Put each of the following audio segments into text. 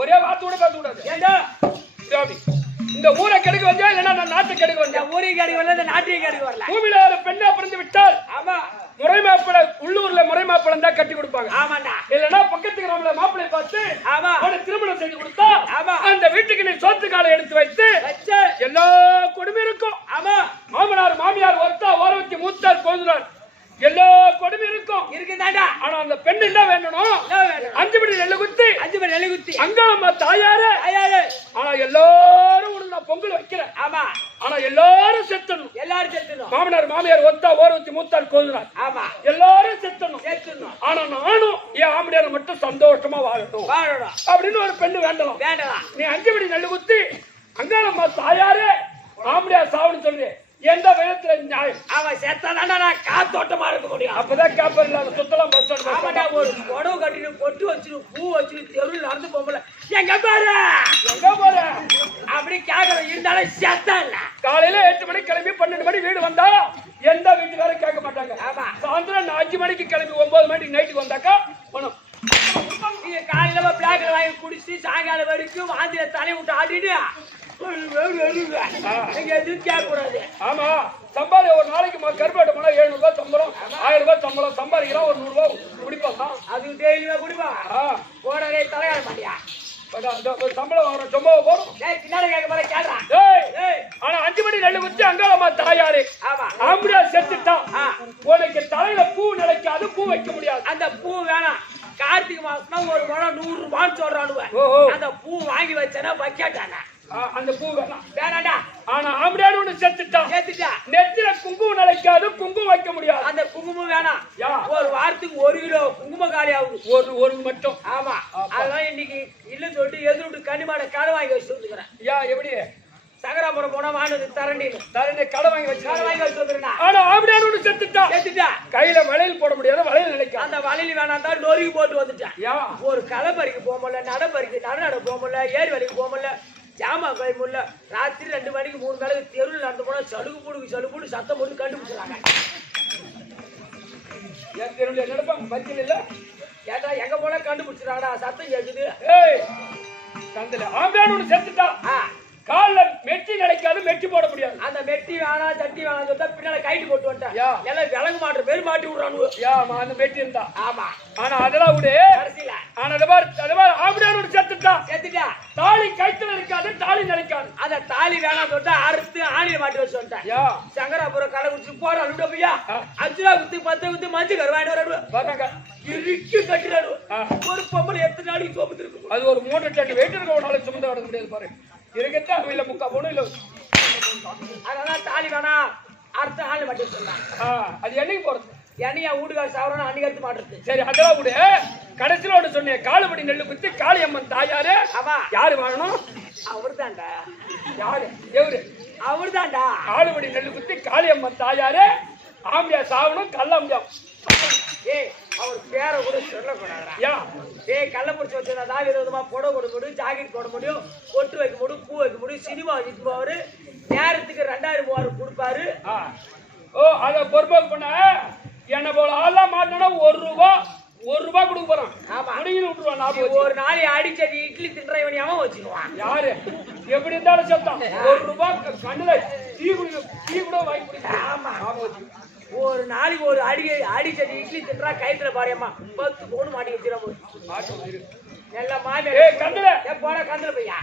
ஒரே வார்த்தை கூட பேச கூடாது. ஏண்டா இந்த ஊரை கெடுக்க வந்தா இல்லனா நான் நாட்டை கெடுக்க வந்தேன். ஊரை கெடுக்க வரல, இந்த நாட்டை கெடுக்க வரல. பூமியில ஒரு பெண்ணா பிறந்து விட்டால் ஆமா முறைமாப்பிள உள்ளூர்ல முறைமாப்பிளம் தான் கட்டி கொடுப்பாங்க. ஆமாண்டா. இல்லனா பக்கத்து கிராமல மாப்பிளை பார்த்து ஆமா அவனை திருமணம் செய்து கொடுத்தா ஆமா அந்த வீட்டுக்கு நீ சொத்து காலை எடுத்து வைத்து எல்லா கொடுமை இருக்கும். ஆமா மாமனார் மாமியார் ஒருத்தா ஓரவத்தி மூத்தார் கோதுனார் எல்லா கொடுமை இருக்கும். இருக்குதாண்டா. ஆனா அந்த பெண் என்ன வேணும்? 5 மணி நெல்லு குத்தி அங்க நம்ம தாயாரு ஆனா எல்லாரும் உனக்கு நான் பொங்கல் வைக்கிறேன். ஆமா ஆனா எல்லாரும் செத்தணும். மாமனார் மாமியார் ஒத்தா ஓரவத்தி மூத்தார் கோதுனார். ஆமா எல்லாரும் செத்தணும். ஆனா நானும் என் ஆம்படியார மட்டும் சந்தோஷமா வாழணும் அப்படின்னு ஒரு பெண்ணு வேண்டலாம். நீ 5 மணி நெல்லு குத்தி அங்க நம்ம தாயாரு ஆம்படியார் சாவன்னு சொல்லு. எந்த விதத்துல நியாயம்? அவன் செத்தாதாண்டா நான் காத்தோட்டமா இருக்க முடியும். அப்பதான் கேப்பர் இல்லாத சுத்தலாம் பஸ் ஸ்டாண்ட். ஆமாடா, ஒரு புடவை கட்டிட்டு பொட்டு வச்சிரு பூ வச்சிரு தெருவில் நடந்து போகல எங்க பாரு அப்படி கேட்கற இருந்தாலும் செத்தா இல்ல. காலையில 8 மணிக்கு கிளம்பி 12 மணி வீடு வந்தா எந்த வீட்டுக்காரும் கேட்க மாட்டாங்க. ஆமா சாயந்தரம் 5 மணிக்கு கிளம்பி 9 மணிக்கு நைட்டுக்கு வந்தாக்கா பணம். காலையில பிளாக்ல வாங்கி குடிச்சு சாயங்காலம் வரைக்கும் வாந்தியில தலை விட்டு ஆடிட்டு நீங்க எதுவும் கேட்க கூடாது. ஆமா சம்பாதி ஒரு நாளைக்கு கருப்பாட்டு போனா 700 ரூபாய் சம்பளம் 1000 ரூபாய் சம்பளம் சம்பாதிக்கிறோம் ஒரு 100 ரூபாய் குடிப்பான். அதுக்கு டெய்லியுமே குடிப்பா. போடவே தலையாட மாட்டியா? சம்பளம் வர சொம்பாவை போடும். பின்னாடி கேட்க போல கேட்கறான். ஆனா 5 மணி 2 குச்சி அங்காளம்மா தாயாரு ஆம்படியா செத்துட்டான். உனக்கு தலையில பூ நிலைக்காது, பூ வைக்க முடியாது. அந்த பூ வேணாம். கார்த்திகை மாசம்னா ஒரு முழம் 100 ரூபான்னு சொல்றானுவ. அந்த பூ வாங்கி வச்சேன்னா வைக்காட்டாங்க. அந்த பூ வேணாம் வேணாண்டா. ஆனா ஆம்படியான்னு ஒண்ணு செத்துட்டான். நெத்தில குங்குமம் நிலைக்காது, குங்குமம் வைக்க முடியாது. அந்த குங்குமம் வேணாம். ஒரு வாரத்துக்கு 1 கிலோ குங்குமம் காலி ஆகுது. ஒரு மட்டும். ஆமா அதெல்லாம் இன்னைக்கு இல்ல சொல்லிட்டு எதிர்விட்டு கனிமாட கடை வாங்கி வச்சு வந்துக்கிறேன். எப்படி சங்கராபுரம் போனா வாங்கினது தரண்டி கடை வாங்கி வச்சு வந்துருக்கேன். ஆனா ஆம்படியான்னு ஒண்ணு செத்துட்டா கையில வளையல் போட முடியாது, வளையல் நிலைக்கும். அந்த வளையல் வேணாம் தான் நொறுக்கி போட்டு வந்துட்டேன். ஒரு களப்பறிக்கு போக முடியல, நடப்பறிக்கு நட போக முடியல, ஏரி வலிக்கு போக முடியல, ஜாமா கை முடியல. ராத்திரி 2 மணிக்கு 3 மணிக்கு தெருவில் நடந்து போனா சலுகு சத்தம் போட்டு கண்டுபிடிச்சாங்க. என் தெருவில் நடப்பாங்க பச்சில் இல்ல கேட்டா எங்க போனா கண்டுபிடிச்சிடாடா சத்தம் கேக்குது. கந்தல ஆம்படியான்னு ஒண்ணு செத்துட்டா கால்ல மெட்டி நிலைக்காது, மெட்டி போட முடியாது. அந்த மெட்டி வேணாம் சட்டி வேணாம் சொல்லிட்டா பின்னால கைட்டு போட்டு வந்துட்டேன். எல்லாம் விலங்கு மாட்டுற பேர் மாட்டி விடுறானு. அந்த மெட்டி இருந்தா. ஆமா ஆனா அதெல்லாம் விடு. கடைசியில ஆனா அது மாதிரி ஆம்படியான்னு ஒண்ணு செத்துட்டா தாலி கைத்துல இருக்காது, தாலி நிலைக்காது. அந்த தாலி வேணாம் சொல்லிட்டா அறுத்து ஆணியை மாட்டி வச்சு வந்துட்டேன். சங்கராபுரம் கடை குடிச்சு போற அழுட பையா 5 ரூபா குத்து 10 குத்து மஞ்சள் கருவாயிட்டு வராங்க. இறுக்கி கட்டிடாரு. ஒரு பொம்பளை எத்தனை நாளைக்கு சோப்பு இருக்கு. அது ஒரு 3 டன் வெயிட் இருக்க ஒரு நாளைக்கு சுமந்து வர முடியாது பாரு. இருக்கட்டா இல்ல முக்கா போனும் இல்ல. அதெல்லாம் தாலி வேணாம் அறுத்து ஆணி மாட்டி வச்சிருந்தாங்க. அது என்னைக்கு போறது? என்னையா வீட்டுக்கார சாவரணும் அன்னைக்கு எடுத்து மாட்டுறது. சரி அதெல்லாம் விடு. கடைசியில ஒன்று சொன்னேன், காலுபடி நெல்லு குத்தி காளியம்மன் தாயாரு. ஆமா யாரு வாழணும்? அவரு தான்டா. யாரு? எவரு? அவரு தான்டா. காலுபடி நெல்லு குத்தி காளியம்மன் தாயாரு ஆம்பியா சாவணும். கல்லாம்பியம் அவர் பேரை கூட சொல்லக்கூடாதுடா. கள்ளப்பூச்சி வச்சிருந்தா தான் விதவிதமா புடவை கொடுக்க முடியும், ஜாக்கெட் போட முடியும், பொட்டு வைக்க முடியும், பூ வைக்க முடியும், சினிமா வச்சுட்டு போவாரு. நேரத்துக்கு 2000 3000 கொடுப்பாரு. அத பொறுப்பாக பண்ண என்ன போல ஆள்லாம் மாட்டோம்னா 1 ரூபாய் கொடுக்க போறான். முடியும் விட்டுருவான். ஒரு நாளை அடிச்சது இட்லி தின்றவன் அவன் வச்சுக்குவான். யாரு எப்படி இருந்தாலும் சத்தம் 1 ரூபாய் கண்ணுல டீ கூட வாங்கி குடிக்கலாம். ஆமா ஒரு நாளைக்கு ஒரு அடிச்சது இட்லி தின்றா கைத்துல பாரியம்மா 10 பவுன் மாட்டி வச்சிடும். நல்லா மாமி கண்டுல போட கந்துல பையா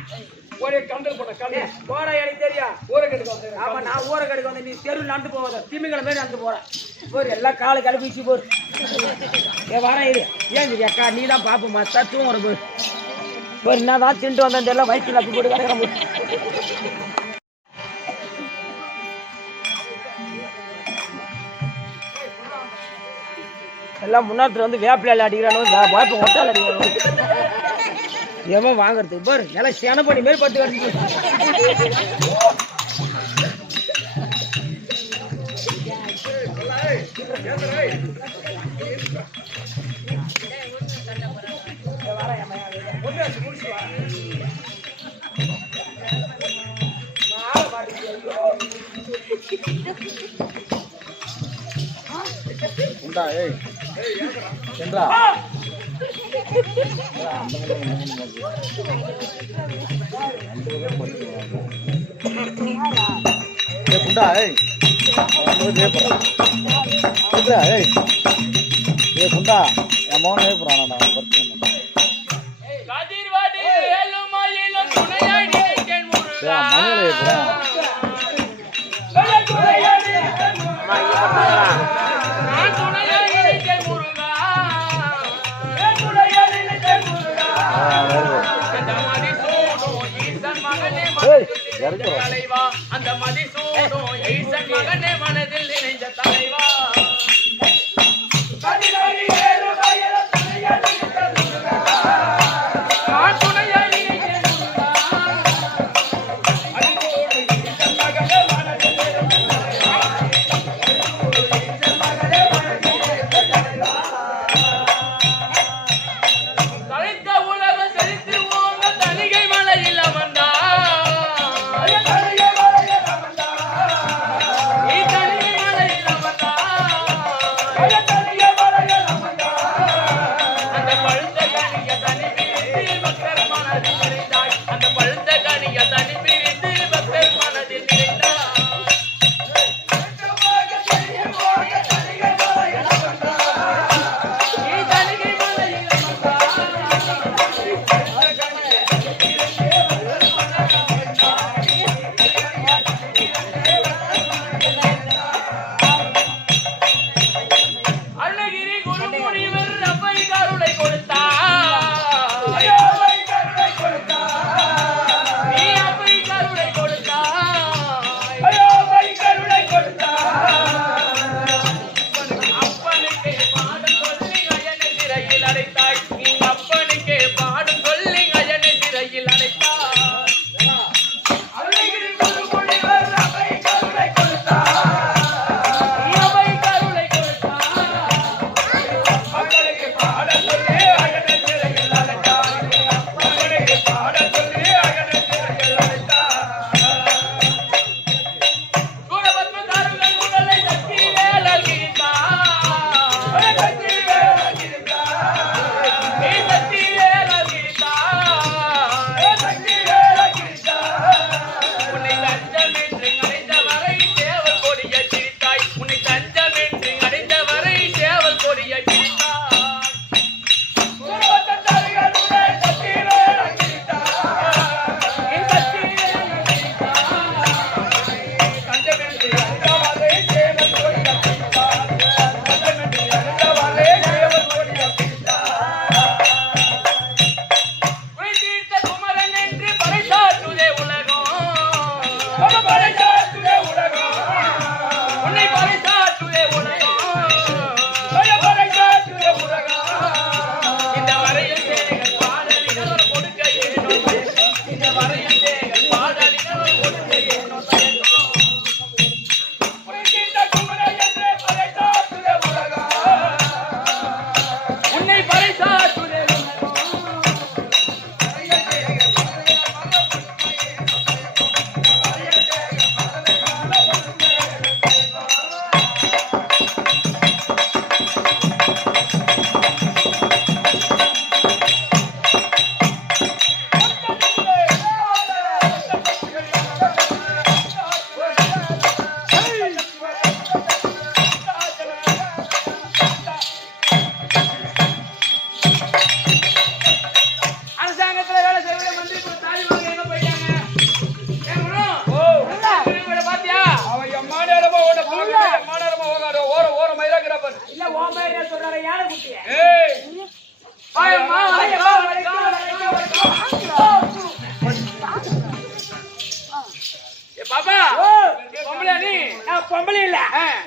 ஒரே கந்தல் போட கந்து போட எனக்கு தெரியும். ஊரக்கெடுக்க வந்து. ஆமா நான் ஊரக்கெடுக்க வந்து நீ தெருவில் நடந்து போவாத திமிங்கல மாதிரி நடந்து போற. போர் எல்லாம் காலை கிளப்பிச்சு போர். வர இரு ஏன் அக்கா நீ தான் பாப்போம்மா தூங்குற போர். போர் என்னதான் தின்ட்டு வந்தேன் தெரியல வயிற்றுல அப்படி போட்டு கிடக்கிற போர். எல்லாம் முன்னாத்துல வந்து வேப்பில அடிக்கிறானோ வேப்ப ஒட்டால் அடிக்கிறானோ எவன் வாங்குறதுக்கு பாரு நல்லா சேன பண்ணி மாரி பட்டு வருது. சென்றா குண்டா குண்டா என் மௌன ஏப்புறான் மனையில ஏப்புறான். அந்த மதிசூடும் ஈசன் மகனே மனதில் நினைந்த தலைவா அந்த பழுத்த கனிய தனி பிரித்து கருளை கொடுத்தா நீ அப்படி கருளை கொடுத்தா அப்பனுக்கே பாடம் சொல்லி அயனை சிறையில் அடைத்தாய் நீ அப்பனுக்கே பாடம் சொல்லி அயனை சிறையில் அடைத்தாய் பொம்பளை இல்ல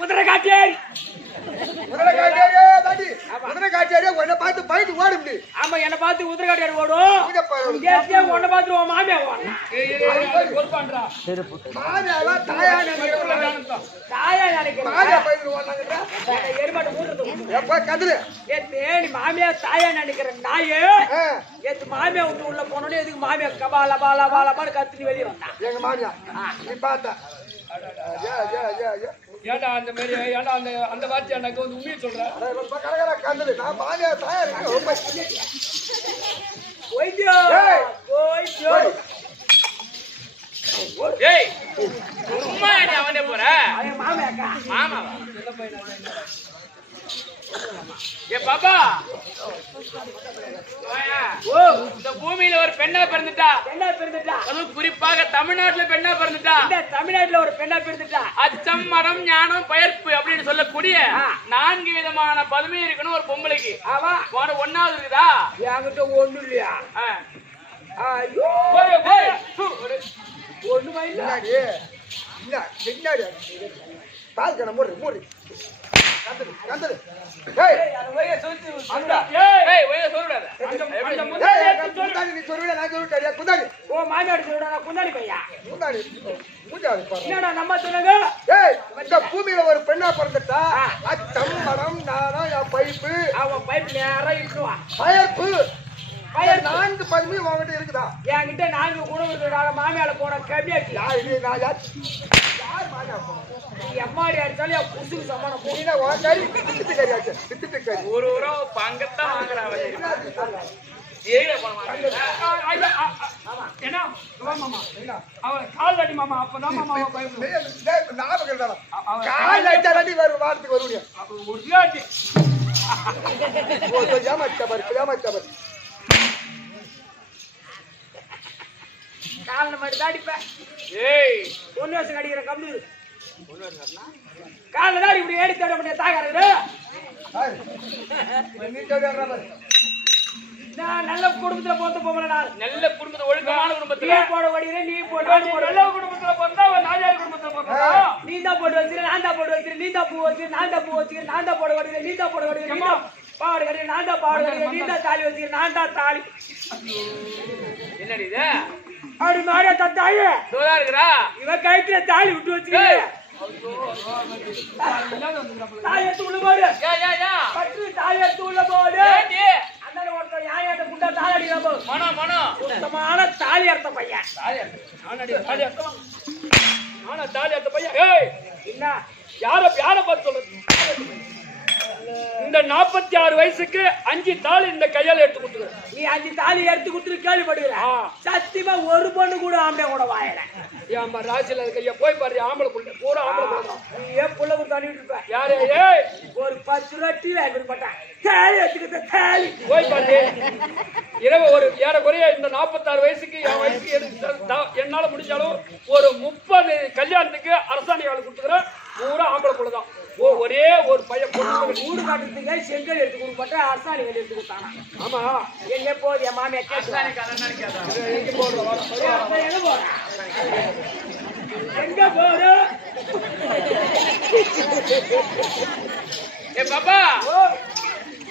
குதிரை காட்டியாரி உன்னை பார்த்து பயந்து ஓட முடியும். ஆமா என்ன பார்த்து குதிரை காட்டியாரி ஓடும் உன்னை பார்த்து உன் மாமியா மாமியாவா தாயா தாயா நினைக்கிறேன் எருமாட்டு மூடுறது கதிரு நீ மாமியா தாயா நினைக்கிறேன் நாயே ஏத்து மாமியா விட்டு உள்ள போனோடனே எதுக்கு மாமியா கபால பாலா பாலா பாலு கத்துட்டு வெளியே வந்தான் எங்க மாமியா நீ பார்த்தா ஏன்டா அந்த மாதிரி ஏன்டா அந்த வார்த்தை எனக்கு வந்து உண்மையை சொல்ற ரொம்ப கலகலா கந்தது நான் மாமியா தாயா இருக்கேன் போய்டியோ போய்டியோ ஏய் சும்மா நீ அவனே போற அவன் மாமியாக்கா மாமாவா ஏ பாப்பா ஓ இந்த பூமியில ஒரு பெண்ணா பிறந்துட்டா பெண்ணா பிறந்துட்டா அதுவும் குறிப்பாக தமிழ்நாட்டுல பெண்ணா பிறந்துட்டா இந்த தமிழ்நாட்டுல ஒரு பெண்ணா பிறந்துட்டா அச்சம் மரம் ஞானம் பயர்ப்பு அப்படின்னு சொல்லக்கூடிய 4 விதமான பதுமை இருக்கணும் ஒரு பொம்பளைக்கு ஆமா உனக்கு ஒன்னாவது இருக்குதா என்கிட்ட ஒண்ணு இல்லையா ஐயோ ஒண்ணுமா இல்ல பின்னாடி பால் கடை மூடு மூடு கந்தது கந்தது நீ சொல்லுடா நான் சொல்லிட்டா குந்தாடி ஓ மாமியாடு சொல்றா குந்தாடி பையா குந்தாடி மூஞ்சாடி பாரு என்னடா நம்ம சொன்னது ஏய் இந்த பூமியில ஒரு பெண்ணா பிறந்துட்டா அச்சம் மரம் நாரம் என் பைப்பு அவன் பைப் நேரா இட்டுவா பயர்ப்பு பயர் 4 பதுமை உங்ககிட்ட இருக்குதா என்கிட்ட 4 குணம் இருக்குடா மாமியால போன கம்மியாச்சு யார் மாமியா எம்மாடி அடிச்சாலும் என் புசுக்கு சமானம் நீனா உன் கறி வித்துட்டு கறியாச்சு வித்துட்டு கறி ஒரு பங்கத்தான் வாங்குறாங்க கால் அடி மாமா அப்பதான் மாமா கால் அடி வரும் வாரத்துக்கு வருவீங்க ஏமாத்தா பாரு ஏமாத்தா பாரு காலில் மட்டும் தான் அடிப்பேன் ஏய் 1 வருஷம் அடிக்கிற கம்பி காலைல தான் இப்படி ஏடி தேட முடியாது தாகாரு. நீ தேடுறா பாரு. நான் நல்ல குடும்பத்துல போட்டு போகல. நான் நல்ல குடும்பத்துல ஒழுக்கமான நீ குடும்பத்துல போட வடிக்கிறேன், நீ போட நல்ல குடும்பத்துல பிறந்தா அவன் நாயார் குடும்பத்துல பிறந்தா நீ தான் போட்டு வச்சிருக்க, நான் தான் போட்டு வச்சிருக்கேன், நீ தான் பூ வச்சிருக்க, நான் தான் பூ வச்சிருக்கேன், நான் தான் போட வடிக்கிறேன், நீ தான் போட வடிக்கிறேன், நீ தான் பாவாடை கட்டுறேன், நான் தான் பாவாடை கட்டுறேன், நீ தான் தாலி வச்சிருக்க, நான் தான் தாலி. என்னடி இது அப்படி மாறியா தாயே தோதா இருக்கிறா இவன் கழுத்துல தாலி விட்டு வச்சிருக்க. தாலி எடுத்து உள்ள போடு, யா பட்டு தாலி எடுத்து உள்ள போடு. ஏண்டி அண்ணன் ஒருத்தர் யானையாட்ட குண்டா தாலி அடிக்கிறா போது. மனோ சுத்தமான தாலி அர்த்த பையன். ஆனா தாலி அந்த பையன் ஏய் என்ன யார பார்த்து சொல்றது? இந்த 46 வயசுக்கு 5 தாலி இந்த கையால எடுத்து கொடுத்துரு. நீ 5 தாலி எடுத்து கொடுத்துட்டு கேள்விப்படுகிற சத்தியமா ஒரு பொண்ணு கூட ஆம்பளை கூட வாயல. ஏமா ராசியில கையா போய் பாரு, ஆம்பளை புள்ள பூரா ஆம்பளை புள்ள. நீ ஏன் புள்ள கொடுத்து அனுப்பிட்டு இருப்ப? யாரு ஏய் ஒரு 10 ரூபா டீ வாங்கி போட்டான். தாலி எடுத்துக்கிட்ட தாலி போய் பாரு. இரவு ஒரு ஏறக்குறைய இந்த 46 வயசுக்கு என் வயசுக்கு என்னால முடிஞ்சாலும் ஒரு 30 கல்யாணத்துக்கு அரசாணை ஆளு கொடுத்துக்கிறேன். பூரா ஆம்பளை புள்ளதான். ஒரே ஒரு பையன் பொண்ணு ஊடு காட்டுறதுக்கு செங்கல் எடுத்து கொடுப்பட்ட அரசாணி வேலை எடுத்து கொடுத்தானா? ஆமா எங்க போகுது என் மாமியா கேட்டு எங்க போடுற வர எங்க போற எங்க போற? ஏ பாப்பா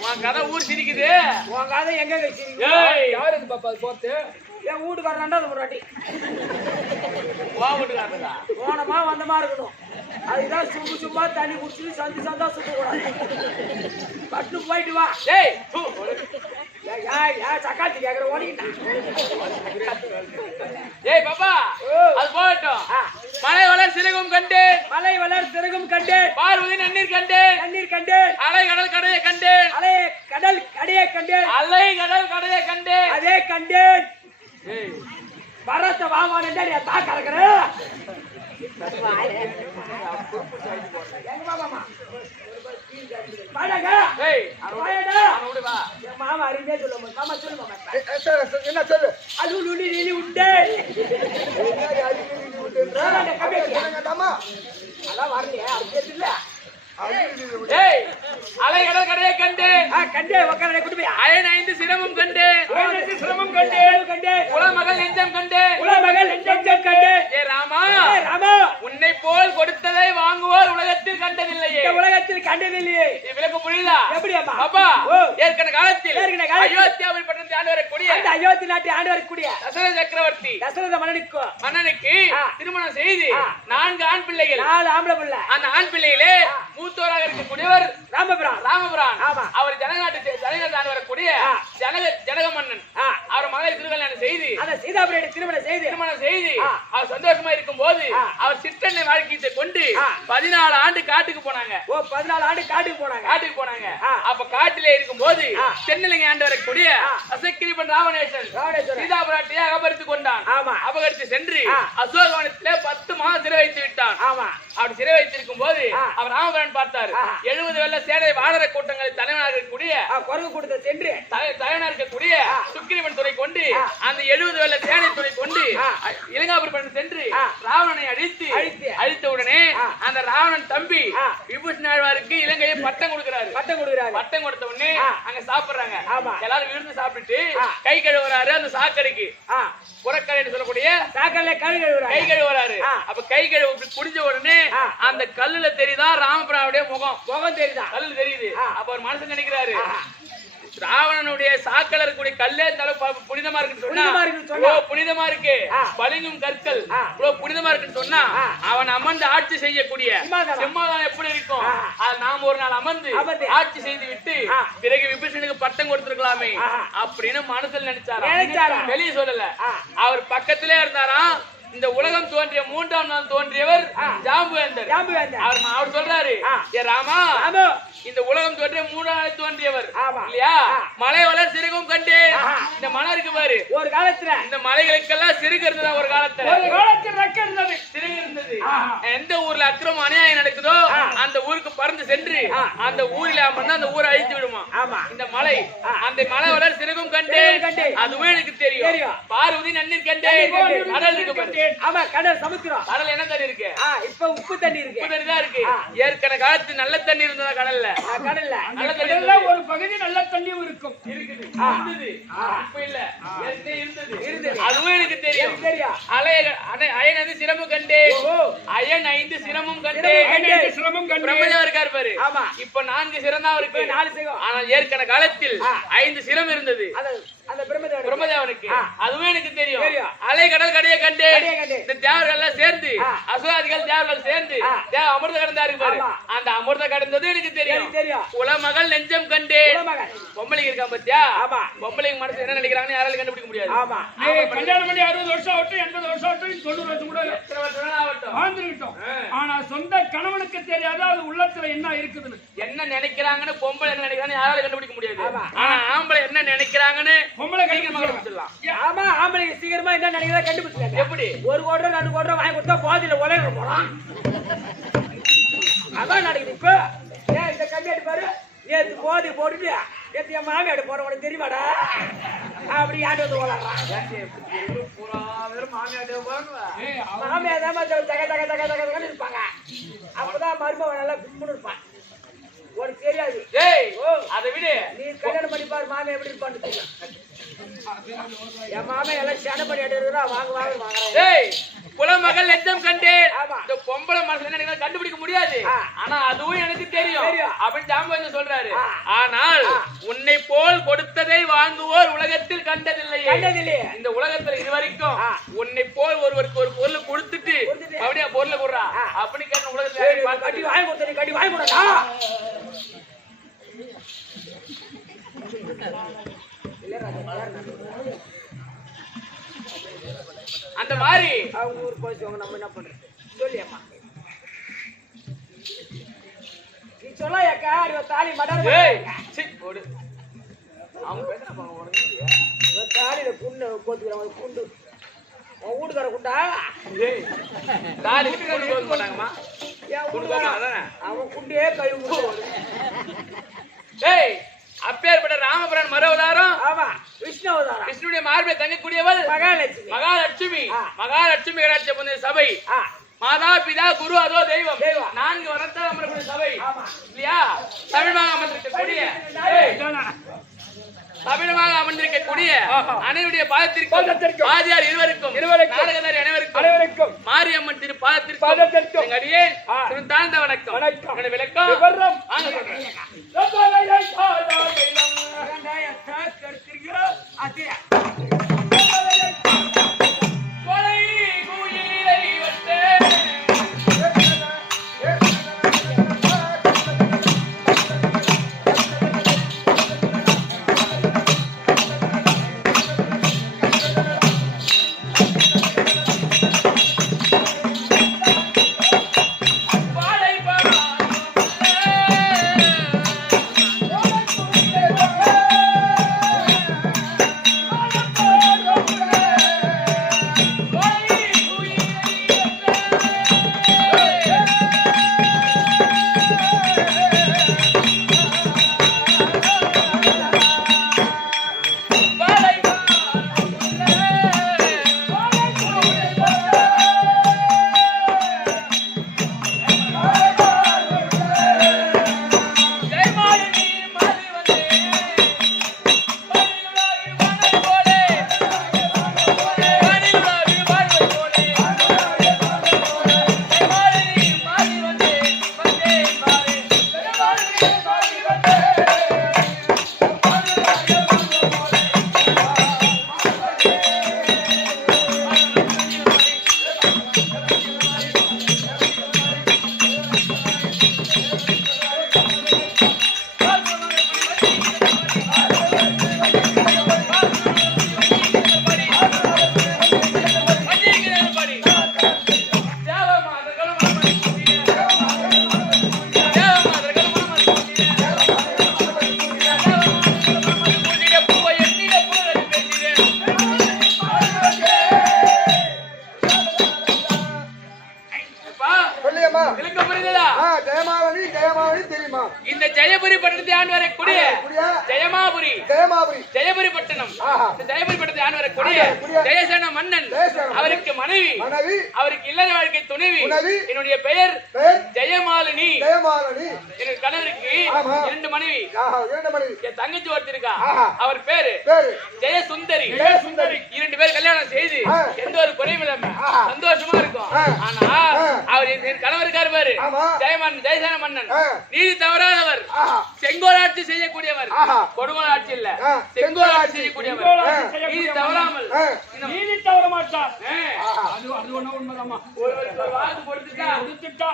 உன் கதை ஊர் சிரிக்குது உன் கதை எங்க வச்சிருக்கீங்க? ஏய் யாரு இது பாப்பா போத்து? என் வீட்டுக்கார 2வது முறாட்டி வா விட்டுக்காரதா போனமா வந்தமா இருக்கணும். அதுதான் சும்மா தண்ணி குடிச்சு சந்தா சுத்தக்கூடாது. பட்டு போயிட்டு வா. ஏய் சக்காத்தி கேக்குற ஓடிக்கிட்டான். ஏய் பாப்பா அது போகட்டும். மலை வளர் சிறகும் கண்டேன், மலை வளர் சிறகும் கண்டேன், பார்வதி நன்னீர் கண்டேன், தண்ணீர் கண்டேன், அலை கடல் கடையை கண்டேன், அலை கடல் கடையை கண்டேன், அலை கடல் கடையை கண்டேன். அதே கண்டேன். வரத்த வாமான தா கலக்குற ஏய் என் மாமா அறிந்தே சொல்ல மாமா சொல்லு மாமா. என்ன சொல்லு? அது உண்டு உண்டே கேட்டாமா? அதான் வரலையே அது இல்ல. ஏய் அலை கடல் கடையை கண்டேன், கண்டே உக்கார குடுமையா அயன் 5 சிரமம் கண்டேன், சிரமம் கண்டேன் கண்டேன், குலமகள் நெஞ்சம் கண்டேன், உலமகள் நெஞ்சம் கண்டேன். ஏ ராமா ராமா உன்னை போல் கொடுத்ததை வாங்குவோர் உலகத்தில் கண்டதில்லையே. இந்த உலகத்தில் கண்டதில்லையே. இது விளக்க புரியுதா? எப்படி அம்மா? பாப்பா ஓ. ஏற்கனவே காலத்தில் ஏற்கனவே காலத்தில் அயோத்தியாவில் பட்டணத்தை ஆண்டு வரக்கூடிய அந்த அயோத்தி நாட்டை ஆண்டு வரக்கூடிய தசரத சக்கரவர்த்தி தசரத மன்னனுக்கு திருமணம் செய்து 4 ஆண் பிள்ளைகள். 4 ஆம்பளை பிள்ளை. அந்த ஆண் பிள்ளைகளே மூத்தோராக இருக்கக்கூடியவர் ராமபிரான். ஆமா. அவர் ஜனநாட்டு ஆண்டு வரக்கூடிய ஜனக மன்னன். அவர் மகளை திருக்கல்யாணம் செய்து அந்த சீதாபுரியை திருமணம் செய்து அவர் சந்தோஷமா இருக்கும் போது அவர் சிற்றன்னை வாழ்க்கையை கொண்டு 14 ஆண்டு காட்டுக்கு போனாங்க. 14 ஆண்டு காட்டுக்கு போனாங்க. அப்ப காட்டிலே இருக்கும் போது தென்னிலங்கை ஆண்டு வரக்கூடிய அசக்கிரிபன் ராவணேசன் சீதாபுராட்டியை அபகரித்து கொண்டான். அபகரித்து சென்று அசோகவனத்திலே 10 மாதம் சிறை வைத்து விட்டான். அப்படி சிறை வைத்திருக்கும் போது அவர் ராமபிரான் பார்த்தார். 70 வெள்ள சேனை வானர கூட்டங்களில் தலைவனாக இருக்கக்கூடிய குரங்கு கூட்டத்தை சென்று தலைவனாக இருக்கக்கூடிய சுக்கிரீவன் துறை கொண்டு அந்த 70 வெள்ள சேனை துறை கொண்டு இலங்காபுரம் சென்று ராவணனை அழித்த உடனே அந்த ராவணன் தம்பி விபூஷண ஆழ்வாருக்கு இலங்கையை பட்டம் கொடுக்கிறாரு. பட்டம் கொடுத்த உடனே அங்க சாப்பிடுறாங்க. எல்லாரும் விருந்து சாப்பிட்டு கை கழுவுறாரு. அந்த சாக்கடைக்கு புறக்கடைன்னு சொல்லக்கூடிய சாக்கடையில கை கழுவுறாரு. அப்ப கை கழுவு குடிஞ்ச உடனே அந்த கல்லுல தெரியுதா ராமபிரானுடைய முகம் தெரியுதா? கல்லு தெரியுது. அப்ப ஒரு மனுஷன் நினைக்கிறாரு ராவணனுடைய சாக்கல இருக்கக்கூடிய கல்லே தலை புனிதமா இருக்குன்னு சொன்னா புனிதமா இருக்கு. பளிங்கும் கற்கள் புனிதமா இருக்குன்னு சொன்னா அவன் அமர்ந்து ஆட்சி செய்யக்கூடிய சிம்மாசனம் எப்படி இருக்கும்? அது நாம ஒரு நாள் அமர்ந்து ஆட்சி செய்து விட்டு பிறகு விபீஷனுக்கு பட்டம் கொடுத்திருக்கலாமே அப்படின்னு மனசுல நினைச்சாரா. வெளியே சொல்லல. அவர் பக்கத்திலே இருந்தாராம். இந்த உலகம் தோன்றிய 3ஆம் நாள் தோன்றியவர் ஜாம்புவேந்தர். அவர் சொல்றாரு, ஏ ராமா இந்த உலகம் தோன்றிய 3ஆம் நாள் தோன்றியவர் இல்லையா? மலை வளர் சிறுகும் கண்டு இந்த மலை இருக்கு பாரு. ஒரு காலத்துல இந்த மலைகளுக்கெல்லாம் சிறுகு இருந்ததா ஒரு காலத்துல. ரெக்க இருந்தது. சிறுகு இருந்தது. எந்த ஊர்ல அக்கிரமம் அநியாயம் நடக்குதோ அந்த ஊருக்கு பறந்து சென்று அந்த ஊரில் அமர்ந்து அந்த ஊரை அழித்து விடுமா. இந்த மலை அந்த மலை வளர் சிறகும் கண்டேன், அதுவும் எனக்கு தெரியும். பார்வதி நன்னீர் கண்டேன், கடல் இருக்கு பாரு. ஆமா, கடல் சமுத்திரம். கடல் என்ன தண்ணி இருக்கு? இப்ப உப்பு தண்ணி இருக்கு. உப்பு தண்ணி தான் இருக்கு. ஏற்கனவே காலத்து நல்ல தண்ணி இருந்ததா கடல்ல? கடல்ல நல்ல தண்ணி கடல்ல ஒரு பகுதி நல்ல தண்ணியும் இருக்கும். இருக்குது, இருந்தது. இப்ப இல்ல, ஏற்கனவே இருந்தது. அதுவும் எனக்கு தெரியும். அயன் 5 சிரமும் கண்டேன், அயன் 5 சிரமும் கண்டேன். சிரமம் கண்டு பிரம்மதேவா இருக்காரு பாரு. ஆமா, இப்ப 4 சிரம் தான் இருக்கு. 4 சிரம். ஆனால் ஏற்கனவே காலத்தில் 5 சிரம் இருந்தது அந்த பிரம்மதேவன் பிரம்மதேவனுக்கு. அதுவும் எனக்கு தெரியும். அலை கடல் கடையை கண்டேன். இந்த தேவர்கள் எல்லாம் சேர்ந்து அசுராதிகள் தேவர்கள் சேர்ந்து தேவ அமிர்த கடந்தாரு பாரு. அந்த அமிர்த கடந்தது எனக்கு தெரியும். குலமகள் நெஞ்சம் கண்டேன். பொம்பளைங்க இருக்கா பத்தியா? பொம்பளைங்க மனசு என்ன நினைக்கிறாங்கன்னு யாராலும் கண்டுபிடிக்க முடியாது. கல்யாணம் பண்ணி 60 வருஷம் ஆகட்டும், 80 வருஷம் ஆகட்டும், 90 வருஷம் கூட வாழ்ந்துகிட்டோம். ஆனா சொந்த கணவனுக்கு தெரியாத அது உள்ளத்துல என்ன இருக்குதுன்னு, என்ன நினைக்கிறாங்கன்னு பொம்பளை என்ன நினைக்கிறாங்கன்னு யாராலும் கண்டுபிடிக்க முடியாது. ஆனா ஆம்பளை என்ன நினைக்கிறாங்கன்னு பொம்பளை கண்டுபிடிச்சிடலாம். ஆமா, ஆம்பளைங்க சீக்கிரமா என்ன நினைக்கிறதா கண்டுபிடிச்சாங்க. எப்படி? 1 கோடி 2 கோடி வாங்கி கொடுத்தா பாதியில உலக போலாம். அதான் நடக்குது இப்ப. ஏன் இந்த கம்மியாட்டு பாரு, நேற்று போதி போட்டுட்டு நேற்று என் மாமியாடு போற உனக்கு தெரியுமாடா? அப்படி யாரு வந்து ஓலாடுறான். மாமியார் தான் தக தக தக தகன்னு இருப்பாங்க. அப்பதான் மருமகன் நல்லா கும்புன்னு இருப்பான். உனக்கு தெரியாது. அதை விடு, நீ கல்யாணம் பண்ணி பாரு மாமியா எப்படி இருப்பான்னு தெரியும். என் மாமியா எல்லாம் சேனை பண்ணி எடுக்கிறா வாங்க வாங்குறேன். குலமகள் நெஞ்சம் கண்டேன். இந்த பொம்பளை மனசுல என்ன நினைக்கிறா கண்டுபிடிக்க முடியாது. ஆனா அதுவும் எனக்கு தெரியும் அப்படின்னு ஜாம்பவான் சொல்றாரு. ஆனால் உன்னை போல் கொடுத்ததை வாங்குவோர் உலகத்தில் கண்டதில்லையே. இந்த உலகத்துல இதுவரைக்கும் உன்னை போல் ஒருவருக்கு ஒரு பொருள் கொடுத்துட்டு அப்படியே பொருளை கொடுறா அப்படி கேட்ட உலகத்துல கட்டி வாங்கி கொடுத்த கட்டி வாங்கி கொடுறா. அந்த மாதிரி அவங்க ஊர் போச்சுவாங்க. நம்ம என்ன பண்றது சொல்லியம்மா, நீ சொல்ல ஏக்கா தாலி மடாரு அவங்க பேசுறாங்க. தாலியில புண்ணு கோத்துக்கிறவங்க புண்டு உன் வீட்டுக்கார குண்டா தாலி போட்டு போட்டாங்கம்மா. அவன் குண்டே கழுவு. அப்பேற்பட்ட ராமபுரான் மறு அவதாரம். ஆமா, விஷ்ணு அவதாரம். விஷ்ணுடைய மார்பை தங்கக்கூடியவள் மகாலட்சுமி. மகாலட்சுமி. மகாலட்சுமி கடாட்சிய பொண்ணு சபை. மாதா பிதா குரு அதோ தெய்வம் 4 வரத்தால் அமரக்கூடிய சபை இல்லையா? தமிழமாக அமர்ந்திருக்கக்கூடிய தமிழமாக அமர்ந்திருக்கக்கூடிய அனைவருடைய பாதத்திற்கும் ஆதியார் இருவருக்கும் நாடகதாரி அனைவருக்கும் மாரியம்மன் திரு பாதத்திற்கும் அடியேன் தாழ்ந்த வணக்கம். விளக்கம் ஜெயபுரி பட்டணத்தை ஆண்டு வரக்கூடிய குடியா ஜெயமாபுரி ஜெயமாபுரி ஜெயபுரி பட்டணம் ஆஹா. இந்த ஜெயபுரி பட்டணத்தை ஆண்டு வரக்கூடிய குடியா. ஜெயசேன மன்னன் ஜெயசேன மன்னன். அவருக்கு மனைவி மனைவி அவருக்கு இல்லற வாழ்க்கை துணைவி துணைவி. என்னுடைய பெயர் பெயர் ஜெயமாலினி ஜெயமாலினி. எனக்கு கணவருக்கு ஆமா. 2 மனைவி ஆஹா, 2 மனைவி. என் தங்கச்சி ஒருத்தர் இருக்கா ஆஹா. அவர் பேரு பேரு ஜெயசுந்தரி ஜெயசுந்தரி. 2 பேர் கல்யாணம் செய்து ஆ. எந்த ஒரு குறையும் இல்லாம ஆஹா. சந்தோஷமா இருக்கும் ஆ. ஆனா ஆ. அவர் என் கணவர் இருக்காரு பாரு ஆமா. ஜெயசேன மன்னன் ஆ. நீதி தவறாதவர் ஆஹா. செங்கோல் ஆட்சி செய்யக்கூடியவர் ஆஹா. கொடுங்கோல் ஆட்சி இல்ல ஆ. செங்கோல் ஆட்சி செய்யக்கூடியவர் செங்கோல் ஆட்சி நீதி செய்யக்கூடியவர். தவறாமல் ஆ. நீதி தவற மாட்டார். ஆஹா. அது ஒண்ணு உண்மைதாம்மா. ஒருவருக்கு ஒரு வாக்கு கொடுத்துட்டா கொடுத்துட்டா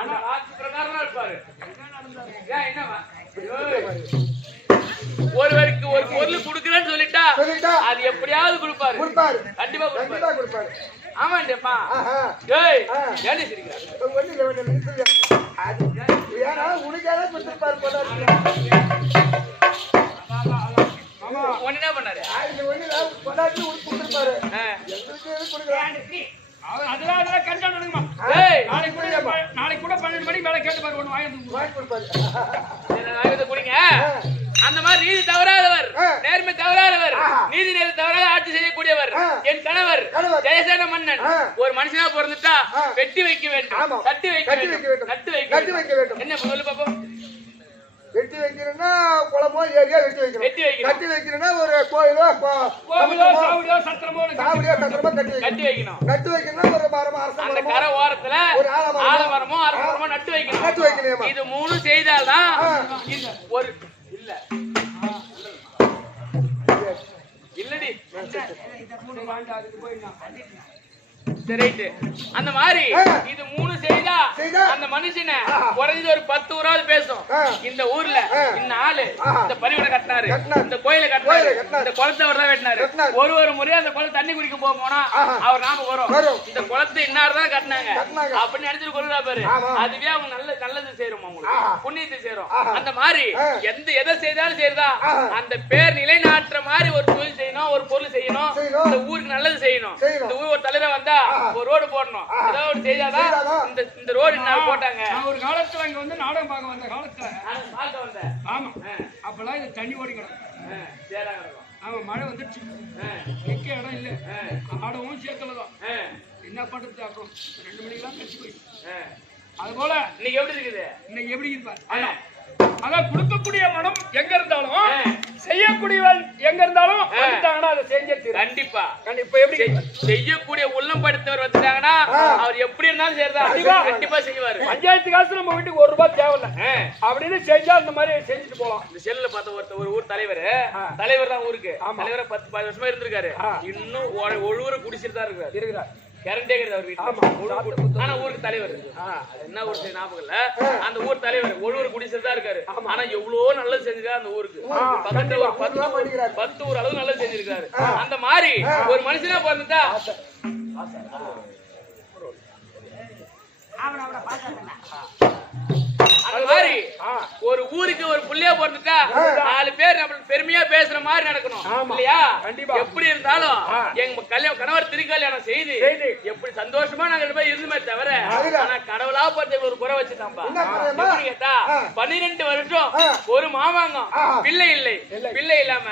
அந்த வாக்கு பிரகாரம் தான் இருப்பாரு ஏன் என்னவா ஒருவருக்கு ஒரு பொருள் கொடுக்குறேன்னு சொல்லிட்டா சொல்லிட்டா அது எப்படியாவது கொடுப்பாரு கொடுப்பாரு. கண்டிப்பா கொடுப்பாரு கண்டிப்பா கொடுப்பாரு. ஆமாண்டேப்பா ஆஹா. ஏய் ஆ. ஏன் சிரிக்கிறாரு ஒண்ணு இல்ல, ஒண்ணு இல்ல, நீ சொல்லு. அது ஏன்னா உனக்கு யாராவது கொடுத்துருப்பாரு போல இருக்கு. ஆமா. உடனே என்ன பண்ணாரு இந்த ஒண்ணு இல்ல, கொண்டாட்டி உனக்கு கொடுத்துருப்பாரு. ஆ. எங்களுக்கு எதுவும் கொடுக்குறான். அதெல்லாம் கண்டாண்டு விடுங்கம்மா. ஏய் நாளைக்கு கூட 12 மணிக்கு மேல கேட்டு பாரு ஒண்ணு வாங்கி வந்து வாங்கி கொடுப்பாரு. என்ன ஆயுதத்தை குடிங்க அந்த மாதிரி நீதி தவறாதவர் ஆ. நேர்மை தவறாதவர் ஆஹா. நீதி நேர்மை தவறாத ஆட்சி செய்யக்கூடியவர் ஆ. என் கணவர் கணவர். ஜெயசேன மன்னன் ஆ. ஒரு மனுஷனா பிறந்துட்டா ஆ. வெட்டி வைக்க வேண்டும் ஆமா. கட்டி வைக்க கட்டி வைக்க வேண்டும் வேண்டும். நட்டு வைக்க நட்டு வைக்க வேண்டும். என்ன சொல்லு பாப்போம் வெட்டி வைக்கணும்னா குளமோ ஏரியா வெட்டி வைக்கணும். வெட்டி வைக்கணும். கட்டி வைக்கணும்னா ஒரு கோயிலோ கோவிலோ சாவடியோ சத்திரமோ ஒண்ணு கட்டி சாவடியோ சத்திரமா கட்டி வைக்கணும். கட்டி வைக்கணும் கட்டி வைக்கணும்னா ஒரு மரமோ அரச அந்த மரமோ கரை ஓரத்துல ஒரு ஆலமரமோ, ஆலமரமோ அரசமரமோ நட்டு வைக்கணும் நட்டு வைக்கணுமா? இது 3 செய்தால்தான் ஆ. இந்த ஒரு இல்ல இல்லடி சரி, ரைட்டு. அந்த மாதிரி ஆ. இது 3 செய்தா செய்தா அந்த மனுஷனை ஆஹா. குறைஞ்சது ஒரு 10 ஊராவது பேசும் ஆ. இந்த ஊர்ல ஆ. இந்த ஆளு ஆஹா. இந்த பரிவனை கட்டினாரு கட்டினாரு. இந்த கோயிலை கோயிலை கட்டினாரு கட்டினாரு. இந்த குளத்தை அவர் தான் வெட்டினாரு கட்டினாரு. ஒரு முறையா அந்த குளம் தண்ணி குடிக்க போனா ஆஹா. அவர் நாம வரும் வரும். இந்த குளத்தை இன்னார் தான் கட்டினாங்க கட்டினாங்க. அப்படின்னு நினைச்சிட்டு கொள்ளுதா பாரு ஆமா. அதுவே அவங்க நல்லது சேரும் அவங்களுக்கு ஆஹா. புண்ணியத்தை சேரும் ஆஹா. அந்த மாதிரி ஆ. எதை செய்தாலும் சரிதா ஆஹா. அந்த பேர் நிலைநாட்டுற மாதிரி ஒரு தொழில் செய்யணும் ஒரு பொருள் செய்யணும் செய்யணும். இந்த ஊருக்கு நல்லது செய்யணும் செய்யணும். இந்த ஊர் ஒரு தலைவரா வந்தா ஆஹா. ஒரு ரோடு போடணும் ஆஹா. ஏதாவது ஒரு செய்தாதான் செய்தாதான். இந்த ரோடு என்ன போட்டாங்க நான் ஒரு காலத்துல இங்க வந்து நாடகம் பார்க்க வந்த காலத்துல நான் பார்க்க வந்தேன் ஆமா அப்பெல்லாம் இது தண்ணி ஓடி கிடக்கும். சேரா கிடக்கும் ஆமா மழை வந்துடுச்சு எங்க இடம் இல்ல ஆடவும் சேர்க்கலதான் என்ன பண்றது அப்புறம் 2 மணிக்கெல்லாம் கட்சி போயிடுச்சு. அது போல இன்னைக்கு எப்படி இருக்குது இன்னைக்கு எப்படி இருப்பார் அதான் கொடுக்கக்கூடிய மனம் எங்க இருந்தாலும் செய்யக்கூடியவன் எங்க இருந்தாலும் வந்துட்டாங்கன்னா அதை செஞ்சே தீரும். கண்டிப்பா இப்ப எப்படி செய்யக்கூடிய உள்ளம் படுத்தவர் வந்துட்டாங்கன்னா அவர் எப்படி இருந்தாலும் சரிதான் கண்டிப்பா செய்வாரு பஞ்சாயத்து காசு நம்ம வீட்டுக்கு 1 ரூபாய் தேவையில்ல அப்படின்னு செஞ்சா அந்த மாதிரி செஞ்சுட்டு போலாம். இந்த செல்லுல பார்த்த ஒரு ஊர் தலைவர் தான் ஊருக்கு தலைவரை 10 வருஷமா இருந்திருக்காரு இன்னும் ஒழுவரை குடிச்சிட்டு தான் இருக்கிறார் கரண்டே கிடையாது அவர் வீட்டுல ஆனா ஊருக்கு தலைவர் என்ன ஊர் ஞாபகம் இல்ல அந்த ஊர் தலைவர் ஒழுவரை குடிச்சிட்டு தான் இருக்காரு ஆனா எவ்வளவு நல்லது செஞ்சிருக்காரு அந்த ஊருக்கு பக்கத்துல ஒரு 10 ஊர் அளவு நல்லது செஞ்சிருக்காரு அந்த மாதிரி ஒரு மனுஷனா பிறந்துட்டா அந்த மாதிரி ஒரு ஊருக்கு ஒரு புள்ளையா பிறந்துட்டா 4 பேர் நம்மளுக்கு பெருமையா பேசுற மாதிரி நடக்கணும் இல்லையா எப்படி இருந்தாலும் எங்க கணவர் திருக்கல்யாணம் செய்து எப்படி சந்தோஷமா நாங்க 2 பேர் இருந்துமே தவிர ஆனா கடவுளா பார்த்து ஒரு குறை வச்சுட்டாம்பா எப்படி கேட்டா 12 வருஷம் ஒரு மாமாங்கம் பிள்ளை இல்லாம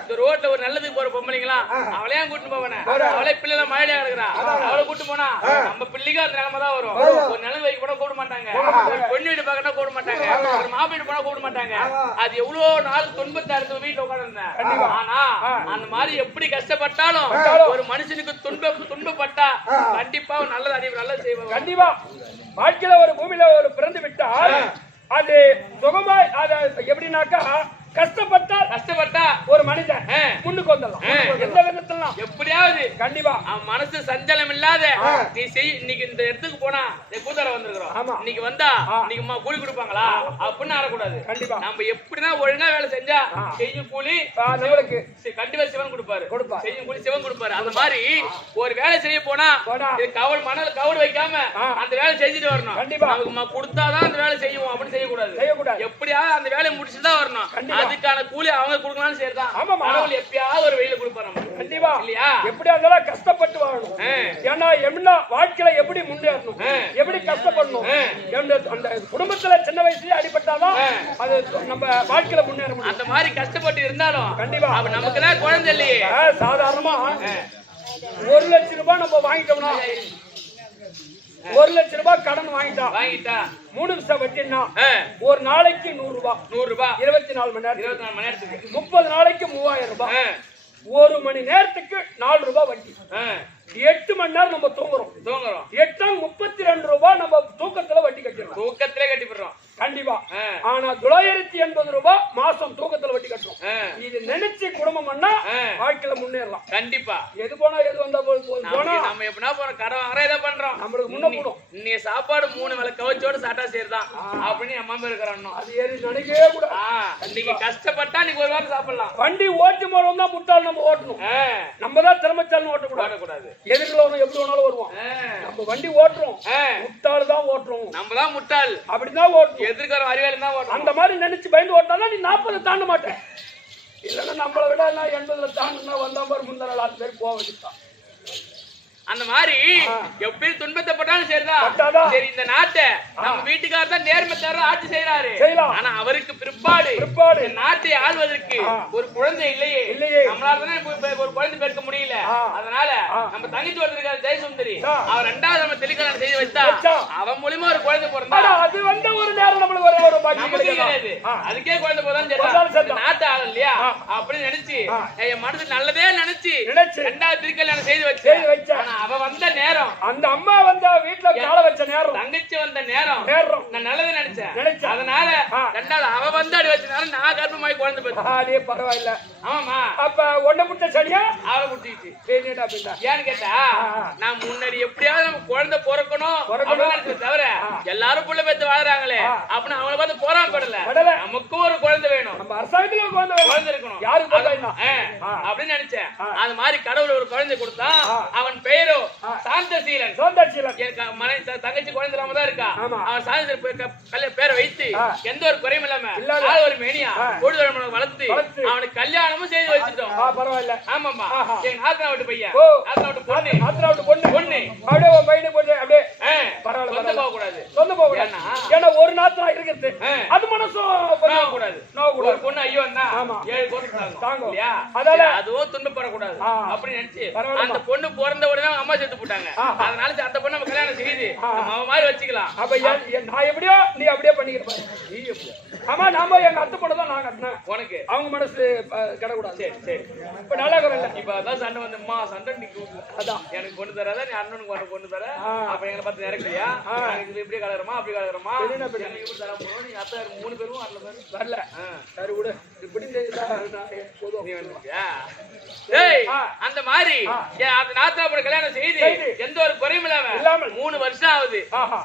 இந்த ரோட்ல ஒரு நல்லதுக்கு போற பொம்பளைங்களா அவளையும் கூட்டு போவன அவளே பிள்ளை எல்லாம் மழையா கிடக்குறா அவளை கூட்டு போனா நம்ம பிள்ளைக்கு அந்த நிலைமை தான் வரும் ஒரு நல்லது வைக்க போனா கூட மாட்டாங்க ஒரு பொண்ணு வீடு பார்க்கணும் கூட மாட்டாங்க ஒரு மாப்பிள்ளை போனா கூட மாட்டாங்க அது எவ்வளவு நாள் துன்பத்தை அடுத்த வீட்டுல உட்கார்ந்து ஆனா அந்த மாதிரி எப்படி கஷ்டப்பட்டாலும் ஒரு மனுஷனுக்கு துன்பப்பட்டா கண்டிப்பா நல்லது செய்வாங்க கண்டிப்பா வாழ்க்கையில ஒரு பூமியில ஒரு பிறந்து விட்டால் அது சுகமாய் அது எப்படின்னாக்கா கஷ்டப்பட்டா ஒரு மனிதன் முன்னுக்கு வந்துடலாம் எந்த விதத்திலாம் எப்படியாவது கண்டிப்பா அவன் மனசு சஞ்சலம் இல்லாத நீ இன்னைக்கு இந்த இடத்துக்கு போனா கூத்தாட வந்திருக்கிறோம் இன்னைக்கு வந்தா இன்னைக்கு கூலி கொடுப்பாங்களா அப்படின்னு ஆடக்கூடாது கண்டிப்பா நம்ம எப்படிதான் ஒழுங்கா வேலை செஞ்சா செய்யும் கூலி நம்மளுக்கு கண்டிப்பா சிவன் கொடுப்பாரு செய்யும் கூலி சிவன் கொடுப்பாரு அந்த மாதிரி ஒரு வேலை செய்ய போனா மணல் கவுடு வைக்காம அந்த வேலை செஞ்சுட்டு வரணும் நமக்கு கொடுத்தாதான் அந்த வேலை செய்வோம் அப்படின்னு செய்யக்கூடாது எப்படியாவது அந்த வேலையை முடிச்சுதான் வரணும் அதுக்கான கூலி அவங்க கொடுக்கலாம்னு சரிதான் கடவுள் எப்பயாவது ஒரு வெயில கொடுப்பாரு நம்ம. கண்டிப்பா இல்லையா? எப்படியா இருந்தாலும் கஷ்டப்பட்டு வாழணும். ஏன்னா என்ன வாழ்க்கையில எப்படி முன்னேறணும், எப்படி கஷ்டப்படணும், அந்த குடும்பத்துல சின்ன வயசுலயே அடிபட்டாதான் அது நம்ம வாழ்க்கையில முன்னேற முடியும். அந்த மாதிரி கஷ்டப்பட்டு இருந்தாலும் கண்டிப்பா அப்ப நமக்குதான் குழந்தை இல்லையே. சாதாரணமா 1 லட்சம் ரூபாய் நம்ம வாங்கிட்டோம்னா, 1 லட்சம் ரூபாய் கடன் வாங்கிட்டா 3 வருஷம் வட்டின்னா ஒரு நாளைக்கு 100 ரூபாய், 24 மணி நேரம், 24 மணி நேரத்துக்கு 30 நாளைக்கு 3000 ரூபாய், 1 மணி நேரத்துக்கு 4 ரூபாய் வட்டி, 8 மணி நேரம் நம்ம தூங்குறோம், 8 32 ரூபாய் நம்ம தூக்கத்துல வட்டி கட்டிடுறோம், தூக்கத்திலே கட்டிடுறோம். கண்டிப்பா. ஆனா 980 ரூபாய் மாசம் தூக்கத்துல வட்டி கட்டுறோம். இது நினைச்சு குடும்பம் பண்ணா வாழ்க்கையில முன்னேறலாம். கண்டிப்பா. எது போனா எது வந்தா போனா நம்ம எப்படின்னா போறோம், கடன் வாங்குற இதை பண்றோம், நம்மளுக்கு முன்ன போடும். இன்னைய சாப்பாடு 3 வேளை கவச்சோட சாட்டா சேர்தான் அப்படின்னு என் மாமா இருக்கிறான். அது ஏறி நினைக்கவே கூட. இன்னைக்கு கஷ்டப்பட்டா நீங்க ஒரு வாரம் சாப்பிடலாம். வண்டி ஓட்டு போறோம் தான் முட்டாள் நம்ம ஓட்டணும். நம்ம தான் திறமைச்சாலும் ஓட்டக்கூடாது. எதிர்ல எப்படி வேணாலும் வருவோம். நம்ம வண்டி ஓட்டுறோம், முட்டாள் தான் ஓட்டுறோம். நம்ம தான் முட்டாள், அப்படிதான் ஓட்டணும். எதிர்க்கிற அறிவாளி தான் ஓட்டணும். அந்த மாதிரி நினைச்சு பயந்து ஓட்டாதான் நீ 40 தாண்ட மாட்டேன். இல்லன்னா நம்மளை விட 80 தாண்டுனா வந்தா பாரு முந்தா நாள் 6 பேர் போக வேண்டியதுதான். அந்த மாதிரி எப்படி துன்பத்தை பட்டாலும் சரிதான். சரி, இந்த நாட்டை நம்ம வீட்டுக்காரர் தான் நேர்மை தர ஆட்சி செய்யறாரு. ஆனா அவருக்கு பிற்பாடு நாட்டை ஆள்வதற்கு ஒரு குழந்தை இல்லையே. நம்மளால ஒரு குழந்தை பெருக்க முடியல. அதனால நம்ம தங்கச்சி ஒருத்தருக்காரு ஜெயசுந்தரி, அவர் 2வது நம்ம தெளிக்கல்யாணம் செய்து வச்சா அவன் மூலியமா ஒரு குழந்தை பிறந்தா அது வந்து ஒரு நேரம் நம்மளுக்கு ஒரு நமக்கு கிடையாது. அதுக்கே குழந்தை போதான் நாட்டு ஆள் இல்லையா அப்படின்னு நினைச்சு என் மனசு நல்லதே நினைச்சு 2வது திருக்கல்யாணம் செய்து வச்சு அவ வந்த நேரம், அந்த அம்மா வந்த வீட்டுல கால வச்ச நேரம், தங்கச்சி வந்த நேரம் நான் நல்லதை நினைச்சேன். அதனால 2வது அவ வந்து அடி வச்ச நேரம் நான் கர்ப்பமாயி குழந்தை பெற்று பரவாயில்ல. ஆமாமா. அப்ப ஒண்ணு முட்டை சரியா அவளை முடிச்சிச்சு. ஏன்னு கேட்டா நான் முன்னாடி எப்படியாவது நம்ம குழந்தை பிறக்கணும் அப்படின்னு தவிர எல்லாரும் புள்ள பெற்று வாழறாங்களே அப்படின்னு அவங்கள பார்த்து போராடப்படல. நமக்கும் ஒரு குழந்தை வேணும், நம்ம அரசாங்கத்துல குழந்தை இருக்கணும் அப்படின்னு நினைச்சேன். அது மாதிரி கடவுள் ஒரு குழந்தை கொடுத்தா அவன் பெயரோ சாந்தசீலன். தங்கச்சி குழந்தை இல்லாம தான் இருக்கா. அவன் சாந்தசீலன் பேரை வைத்து எந்த ஒரு குறையும் இல்லாம ஒரு மேனியா பொழுது வளர்த்து அவனுக்கு கல்யாணமும் செய்து வச்சுட்டோம். பரவாயில்ல. ஆமாமா. எங்க நாத்தனாவட்டு பையன், நாத்தனாவட்டு பொண்ணு அப்படியே உன் பையனை பொண்ணு அப்படியே சொந்த போக கூடாது. ஏன்னா ஒரு நாத்தனா இருக்கிறது அது மனசும் கூடாது. ஒரு பொண்ணு ஐயோ 7 கோடி தாங்க இல்லையா, அதால அதுவும் துன்பப்படக்கூடாது அப்படின்னு நினைச்சு அந்த பொண்ணு பிறந்த உடனே அம்மா சேர்த்து போட்டாங்க. அதனால அந்த பொண்ணு நம்ம கல்யாணம் செய்து அவன் மாதிரி வச்சுக்கலாம். அப்ப நான் எப்படியோ நீ அப்படியே பண்ணிக்கிறேன். ஆமா, நாம எங்க அத்தை பொண்ணு தான் நான் கட்டினேன். உனக்கு அவங்க மனசு கிடக்கூடாது. சரி சரி. இப்ப நல்லா குறல. இப்ப அதான் சண்டை வந்துமா, சண்டை நிக்கு. அதான் எனக்கு பொண்ணு தராதா, நீ அண்ணனுக்கு உனக்கு பொண்ணு தர. அப்ப எங்களை பார்த்து நினைக்கலையா, இப்படியே கலக்குறமா அப்படி கலக்குறமா எப்படி தர போறோம். நீ அத்தை 3 பேரும் வரல. சரி விடு, இப்படி அந்த மாதிரி அந்த நாத்தாப்பட கல்யாணம் செய்து எந்த ஒரு குறையும் இல்லாம 3 வருஷம் ஆகுது.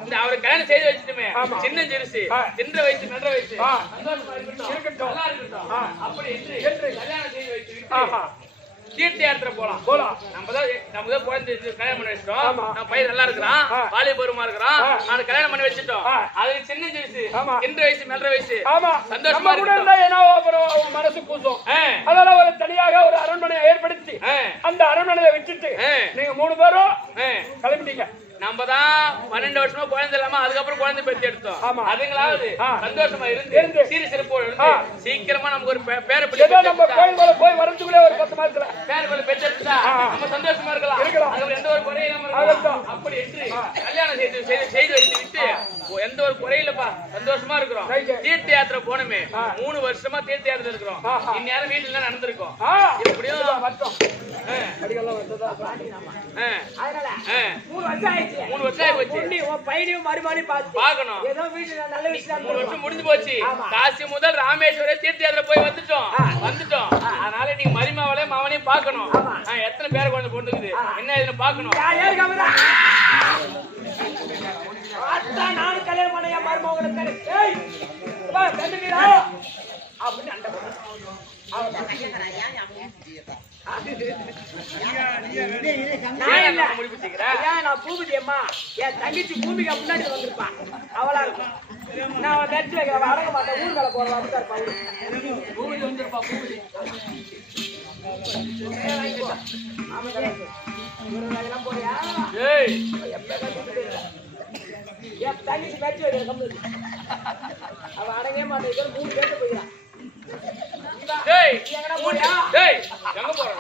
இந்த அவரை கல்யாணம் செய்து வச்சுட்டுமே சின்ன சிறுசு தின்ற வயசு நன்ற வயசு இருக்கட்டும் அப்படி என்று கல்யாணம் செய்து வச்சு தீர்த்த யாத்திரை போலாம். நம்ம தான் குழந்தை கல்யாணம் பண்ணி வச்சிட்டோம். நம்ம பையன் நல்லா இருக்கிறான், வாலிபருமா இருக்கிறான், நான் கல்யாணம் பண்ணி வச்சுட்டோம். அதுக்கு சின்ன வயசு தின்ற வயசு நன்ற வயசு சந்தோஷமா இருக்கும், மனசு கூசும். அதனால ஒரு தனியாக ஒரு அரண்மனையை ஏற்படுத்தி அந்த அரண்மனையை விட்டுட்டு நீங்க 3 பேரும் கிளம்பிட்டீங்க. நம்ம தான் 12 வருஷமா குழந்தை இல்லாம அதுக்கப்புறம் குழந்தை பெற்று எடுத்தோம். அதுங்களாவது சந்தோஷமா இருந்து சீரி சிறப்போடு இருந்து சீக்கிரமா நமக்கு ஒரு பேர பிள்ளை நம்ம போய் வரதுக்குள்ளே ஒரு 10 மாசத்துல பேர பிள்ளை பெற்று எடுத்தா நம்ம சந்தோஷமா இருக்கலாம். அதுல எந்த ஒரு குறையும் இல்லாம அப்படி என்று கல்யாணம் செய்து வச்சு விட்டு எந்த ஒரு குறையிலப்பா சந்தோஷமா இருக்கிறோம். தீர்த்த யாத்திரை போனமே 3 வருஷமா தீர்த்த யாத்திரை இருக்கிறோம். இந்நேரம் வீட்டுல நடந்திருக்கோம். எப்படியும் 3 வருஷம் ஆயிடுச்சு. பையனையும் மறுபடியும் பார்க்கணும். ஏதோ வீட்டுல நல்ல விஷயம் 3 வருஷம் முடிஞ்சு போச்சு. காசி முதல் ராமேஸ்வரம் தீர்த்த யாத்திரை போய் வந்துட்டோம். அதனால நீங்க மரிமாவளே மாவனையும் பார்க்கணும். எத்தனை பேரை குழந்தை போட்டுக்குது என்ன இதுன்னு பார்க்கணும். நானும் கல்யாணம் பண்ண என் மருமகனை நான் பூபதி அம்மா என் தங்கச்சி பூமிக்கு முன்னாடி வந்திருப்பான். அவளா இருக்கும். நான் நெட்டு வைக்கிறேன், அடங்க மாட்டேன். ஊர்களை போறேன். பூபதி வந்திருப்பா. பூபதி போறியா ஏய் என் தங்கச்சி மேட்ச் வைக்கிற கம்பெனி அவ அடங்கவே மாட்டேன் 3 பேர் போயிடலாம் டேய் எங்கடா போறியா டேய் எங்க போறோம்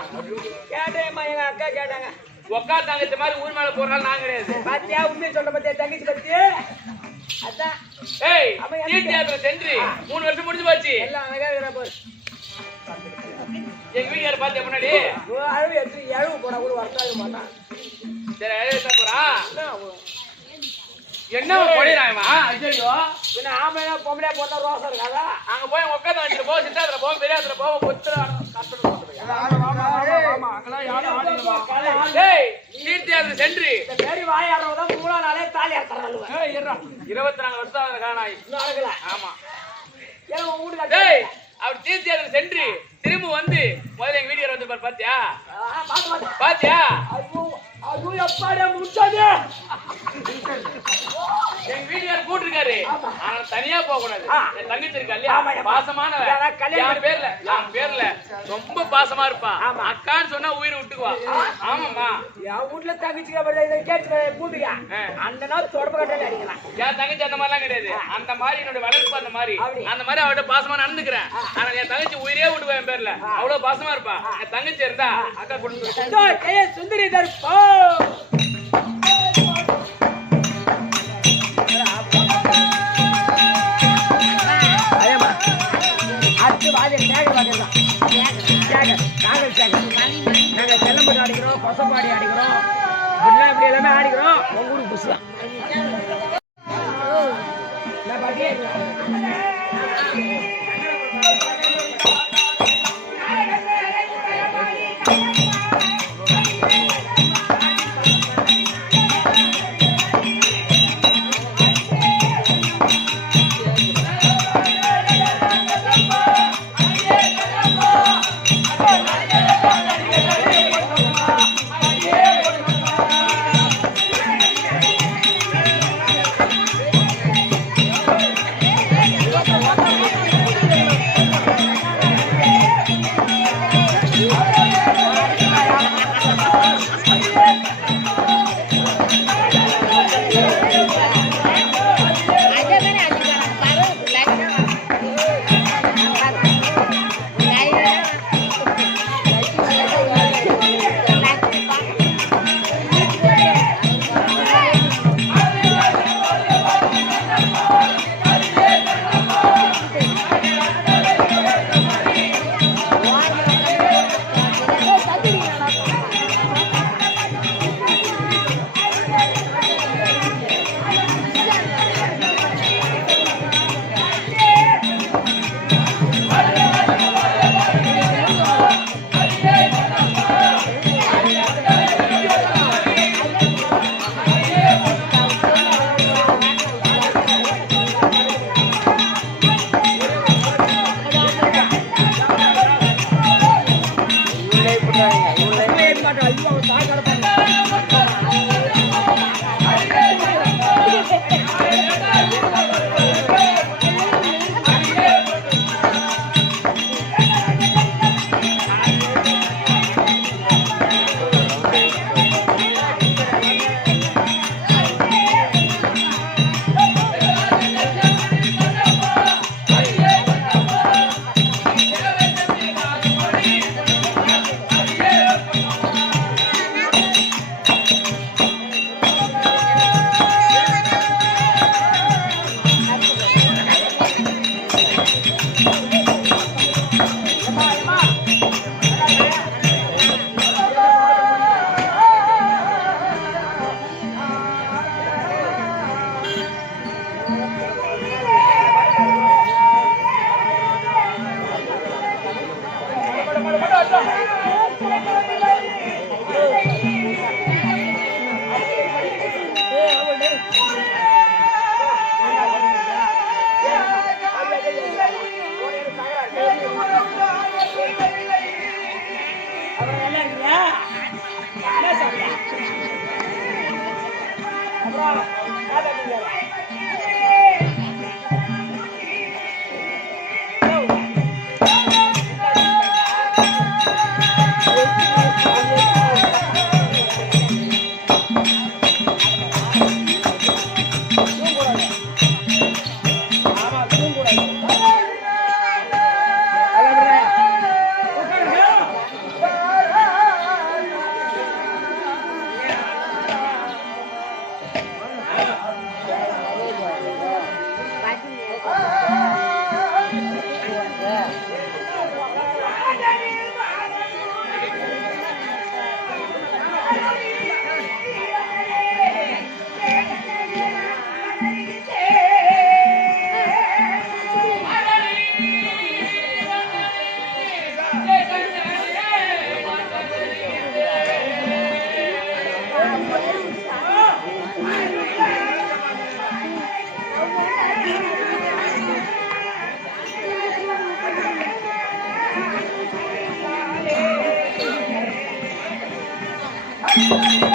கேட்டேம்மா எங்க அக்கா கேட்டாங்க ஒக்கா தங்கச்சி மாதிரி ஊர் மேல போறனால நான் கிடையாது பாத்தியா உண்மையை சொல்ல பத்தியா தங்கச்சி பத்தி அதான் ஏய் தீர்த்தயாத்திரை சென்று 3 வருஷம் முடிஞ்சு போச்சு எல்லாம் அழகா இருக்கிற பாரு எங்க வீட்டுக்கார பாத்தியா முன்னாடி அழுவு எடுத்து எழுவு போனா கூட வரட்டாக மாட்டான் சரி எழுத போறா என்ன போயிடாமா ஐயோ பின்ன ஆமையா பொம்பளையா போட்டா ரோசம் இருக்காதா அங்க போய் உட்காந்து வச்சுட்டு போ சித்தாத்துல போ பெரியாத்துல போ கொத்துற தீர்த்தயாத்திரை சென்று இந்த பேரி வாயாடுறவதான் 3 நாளே தாலி அறுத்துறாங்க 24 வருஷம் ஆகுது காணாய் இன்னும் அழகல ஆமா ஏன் உன் வீட்டுக்கு டேய் அவர் தீர்த்தயாத்திரை சென்று திரும்ப வந்து முதல்ல எங்க வீட்டுக்கார வந்து பாரு பாத்தியா பாத்து பாத்தியா ஐயோ ஐயோ எப்பாடே முடிச்சாதே எங்க வீட்டுக்கார கூட்டிருக்காரு ஆனா தனியா போக கூடாது என் தங்கச்சி இருக்கா இல்லையா ஆமா, ஆமா. பாசமானவ என் பேர்ல ரொம்ப பாசமா இருப்பா அக்கான்னு சொன்னா உயிரை விட்டுக்குவா ஆமாம்மா என் வீட்டுல தங்கச்சிக்கு கேட்டு கூட்டுங்க அந்த நாள் தொடர்பு கட்டால அடிக்கலாம் என் தங்கச்சி அந்த மாதிரிலாம் கிடையாது அந்த மாதிரி என்னோட வளர்ப்பு அந்த மாதிரி அவட்ட பாசமா நடந்துக்கிறேன் ஆனா என் தங்கச்சி உயிரே விட்டுவா என் பேர்ல அவ்வளவு பாசமா இருப்பா என் தங்கச்சி இருந்தா அக்கா கொடுத்து சுந்தரி தர்ப்போ அடுத்து வாதிய தேக வாதியம் நாங்கள் செல்லம்பட்டு அடிக்கிறோம் கொசப்பாடி அடிக்கிறோம் இப்படிலாம் இப்படி எல்லாமே ஆடிக்கிறோம் உங்க ஊருக்கு புதுசுதான் Thank you.